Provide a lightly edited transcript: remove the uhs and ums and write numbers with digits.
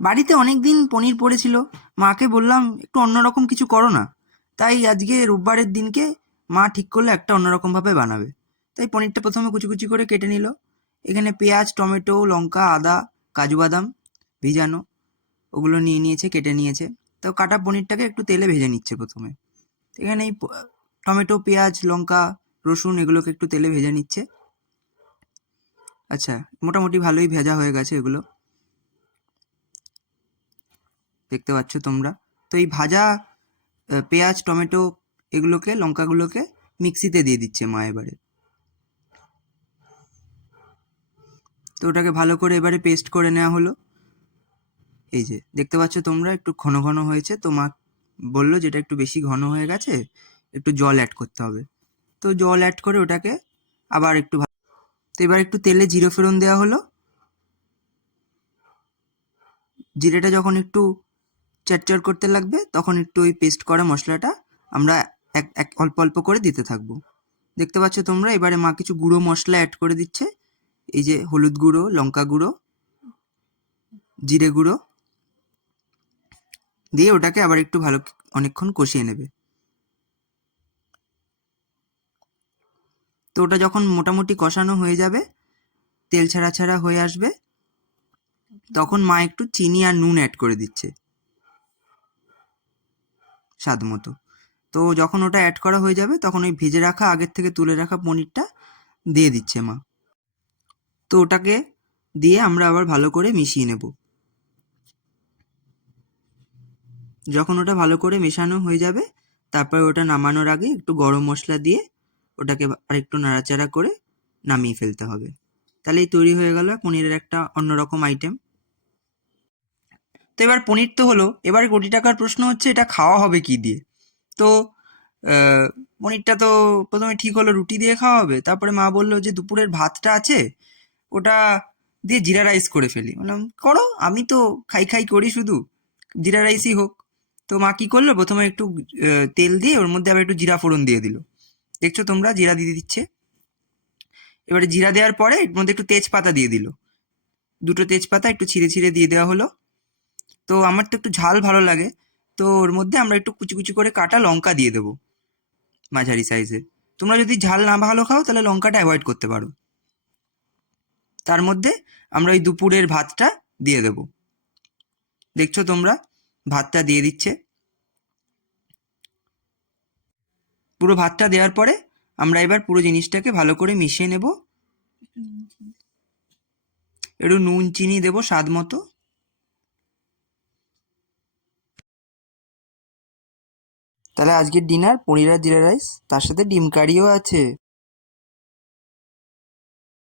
বাড়িতে অনেক দিন পনির পড়েছিল, মাকে বললাম একটু অন্যরকম কিছু করো না। তাই আজকে রোববারের দিনকে মা ঠিক করলো একটা অন্যরকমভাবে বানাবে। তাই পনিরটা প্রথমে কুচি কুচি করে কেটে নিল। এখানে পেঁয়াজ, টমেটো, লঙ্কা, আদা, কাজু বাদাম ভিজানো ওগুলো নিয়ে নিয়েছে, কেটে নিয়েছে। তো কাটা পনিরটাকে একটু তেলে ভেজে নিচ্ছে প্রথমে। এখানে এই টমেটো, পেঁয়াজ, লঙ্কা, রসুন এগুলোকে একটু তেলে ভেজে নিচ্ছে। আচ্ছা, মোটামুটি ভালোই ভেজা হয়ে গেছে এগুলো, দেখতে পাচ্ছ তোমরা। তো এই ভাজা পেঁয়াজ, টমেটো এগুলোকে, লঙ্কাগুলোকে মিক্সিতে দিয়ে দিচ্ছে মা এবারে। তো ওটাকে ভালো করে এবারে পেস্ট করে নেওয়া হলো। এই যে দেখতে পাচ্ছ তোমরা, একটু ঘন ঘন হয়েছে। তো মা বললো যেটা একটু বেশি ঘন হয়ে গেছে, একটু জল অ্যাড করতে হবে। তো জল অ্যাড করে ওটাকে আবার একটু তো এবার একটু তেলে জিরে ফোড়ন দেওয়া হলো। জিরেটা যখন একটু চটচট করতে লাগবে তখন একটু ওই পেস্ট করা মশলাটা আমরা এক এক অল্প অল্প করে দিতে থাকবো। দেখতে পাচ্ছ তোমরা, এবারে মা কিছু গুঁড়ো মশলা অ্যাড করে দিচ্ছে। এই যে হলুদ গুঁড়ো, লঙ্কা গুঁড়ো, জিরে গুঁড়ো দিয়ে ওটাকে আবার একটু ভালো অনেকক্ষণ কষিয়ে নেবে। তো ওটা যখন মোটামুটি কষানো হয়ে যাবে, তেল ছাড়া ছাড়া হয়ে আসবে, তখন মা একটু চিনি আর নুন অ্যাড করে দিচ্ছে স্বাদ মতো। তো যখন ওটা অ্যাড করা হয়ে যাবে তখন ওই ভেজে রাখা, আগের থেকে তুলে রাখা পনিরটা দিয়ে দিচ্ছে মা। তো ওটাকে দিয়ে আমরা আবার ভালো করে মিশিয়ে নেব। যখন ওটা ভালো করে মেশানো হয়ে যাবে, তারপর ওটা নামানোর আগে একটু গরম মশলা দিয়ে ওটাকে আরেকটু নাড়াচাড়া করে নামিয়ে ফেলতে হবে। তাহলেই তৈরি হয়ে গেল পনিরের একটা অন্যরকম আইটেম। তো এবার পনির তো হলো, এবার কোটি টাকার প্রশ্ন হচ্ছে এটা খাওয়া হবে কি দিয়ে। তো পনিরটা তো প্রথমে ঠিক হলো রুটি দিয়ে খাওয়া হবে। তারপরে মা বললো যে দুপুরের ভাতটা আছে, ওটা দিয়ে জিরা রাইস করে ফেলি। বললাম করো, আমি তো খাই খাই করি শুধু, জিরা রাইসই হোক। তো মা কি করলো, প্রথমে একটু তেল দিয়ে ওর মধ্যে আবার একটু জিরা ফোড়ন দিয়ে দিল। দেখছো তোমরা, জিরা দিয়ে দিচ্ছে। এবারে জিরা দেওয়ার পরে এর মধ্যে একটু তেজপাতা দিয়ে দিল। দুটো তেজপাতা একটু ছিঁড়ে ছিঁড়ে দিয়ে দেওয়া হলো। তো আমার তো একটু ঝাল ভালো লাগে, তো ওর মধ্যে আমরা একটু কুচি কুচি করে কাটা লঙ্কা দিয়ে দেবো, মাঝারি সাইজের। তোমরা যদি ঝাল না ভালো খাও তাহলে লঙ্কাটা অ্যাভয়েড করতে পারো। তার মধ্যে আমরা ওই দুপুরের ভাতটা দিয়ে দেব। দেখছো তোমরা, ভাতটা দিয়ে দিচ্ছে। পুরো ভাতটা দেওয়ার পরে আমরা এবার পুরো জিনিসটাকে ভালো করে মিশিয়ে নেব। একটু নুন চিনি দেবো স্বাদ মতো। তাহলে আজকের ডিনার পনির আর জিরা রাইস, তার সাথে ডিম কারিও আছে।